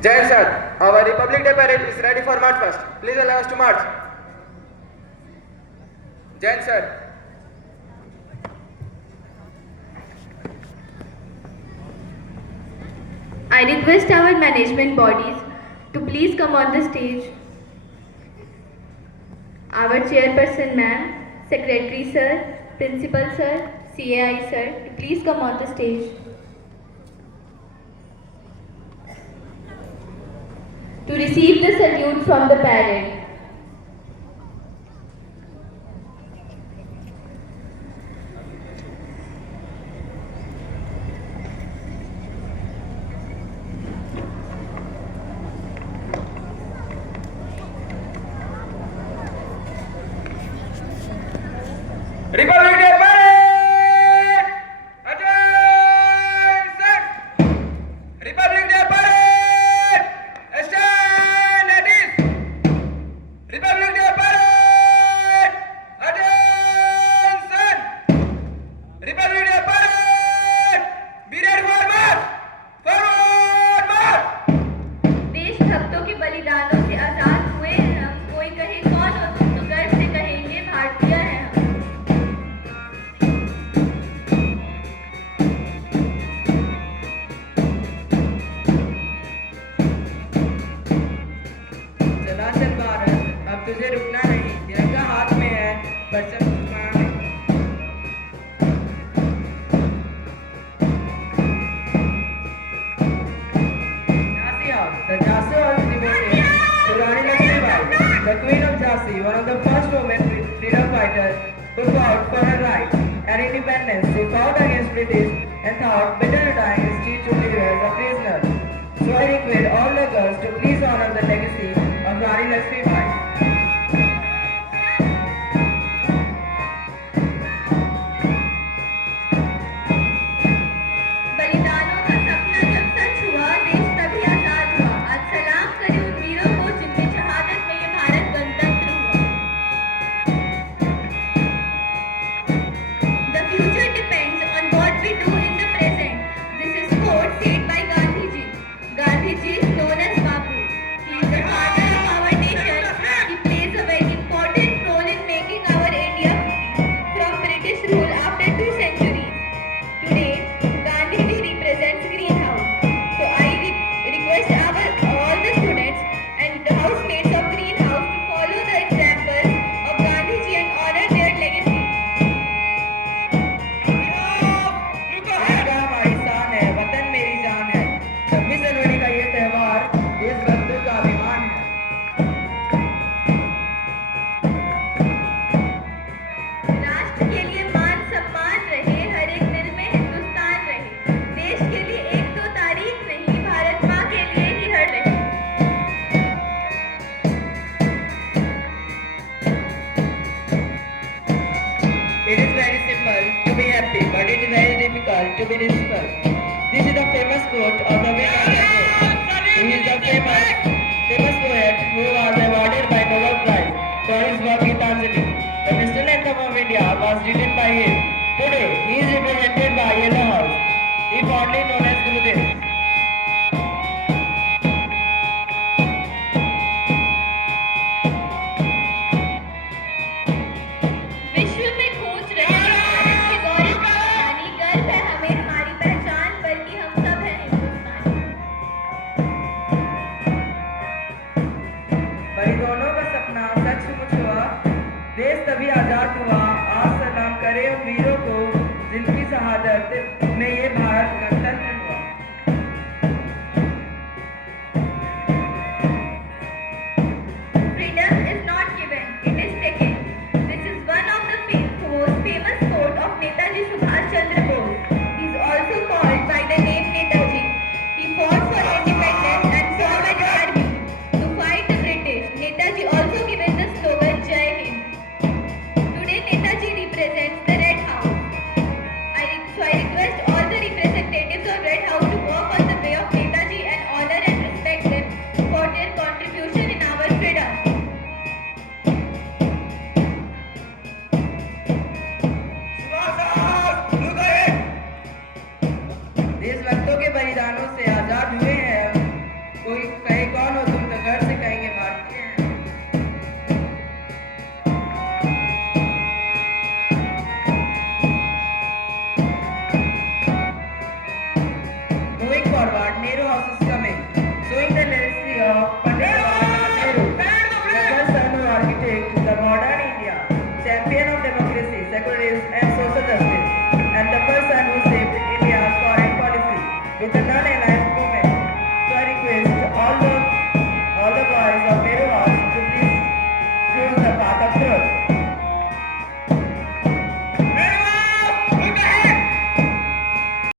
Jai Sir, our Republic Day parade is ready for march past. Please allow us to march. Jai Sir. I request our management bodies to please come on the stage. Our chairperson ma'am, secretary sir, principal sir, CAI sir, to please come on the stage. To receive the salute from the parade. Republic Day parade! Attention! Republic Day parade! Stand at ease! Republic Day parade! Attention! Republic Day parade! Be ready for march! Forward march! देशभक्तों के बलिदानों से आजाद हुए हैं हम, कोई कहे कौन हो तुम तो गर्व से कहेंगे भारतीय हैं हम। चलाचल भारत, अब तुझे रुकना नहीं, तिरंगा हाथ में है, परचम झुकाना नहीं। Jhansi House, the Jhansi House devoted to Rani Lakshmibai, the Queen of Jhansi, one of the first women freedom fighters who fought for her rights and independence. She fought against British and thought better to die in street to live as a prisoner. So I request all the girls to please honor the legacy of Rani Lakshmibai. बलिदानों का सपना जब सच हुआ, देश तभी आजाद हुआ। आज सलाम करें उन वीरों को जिनकी शहादत में ये भारत गणतंत्र हुआ। The future depends on what we do in the present. This is quote said by Gandhi ji. Gandhi ji is known as Bapu. He is the father of our nation. He plays a very important role in making our India free from British rule after 2 centuries. Today, Gandhi ji represents Greenhouse. So I request all the students and the housemates of Greenhouse to follow the example of Gandhi ji and honor their legacy. तिरंगा हमारी शान है, वतन मेरी जान है। 26 जनवरी का ये त्योहार देशभक्तों का अभिमान है। राष्ट्र के लिए मान सम्मान रहे, हर एक दिल में हिंदुस्तान रहे। देश के लिए 1-2 तारीख नहीं, भारत माँ के लिए ही हर रहे। It is very simple to be happy, but it is very difficult to be peaceful. This is the famous quote of the Vivekananda, who is the famous poet who was awarded by Nobel Prize for his work Gitanjali. The national anthem of India was written by him. Today, he is represented by Yellow House, he fondly known as Gurudev. विश्व में गूंज रहे भारत के गौरव की कहानी, गर्व है हमें हमारी पहचान पर कि हम सब हैं हिंदुस्तानी। परिजनों का सपना सचमुच हुआ, देश तभी आजाद हुआ। आज सलाम करें उन वीरों को जिनकी शहादत में ये